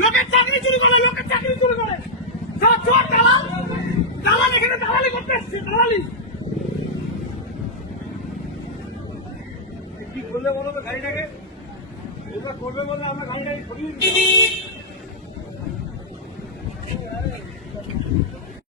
লোকের চাকরি চুরি করে, লোকের চাকরি চুরি করে, সব চোর দালাল, দালাল এখানে দালালি করতে এসছে, দালালি। কি করলে বলো তো গাড়িটাকে? এটা করবে বলে আমরা গাড়িটাকে সরিয়ে দিই।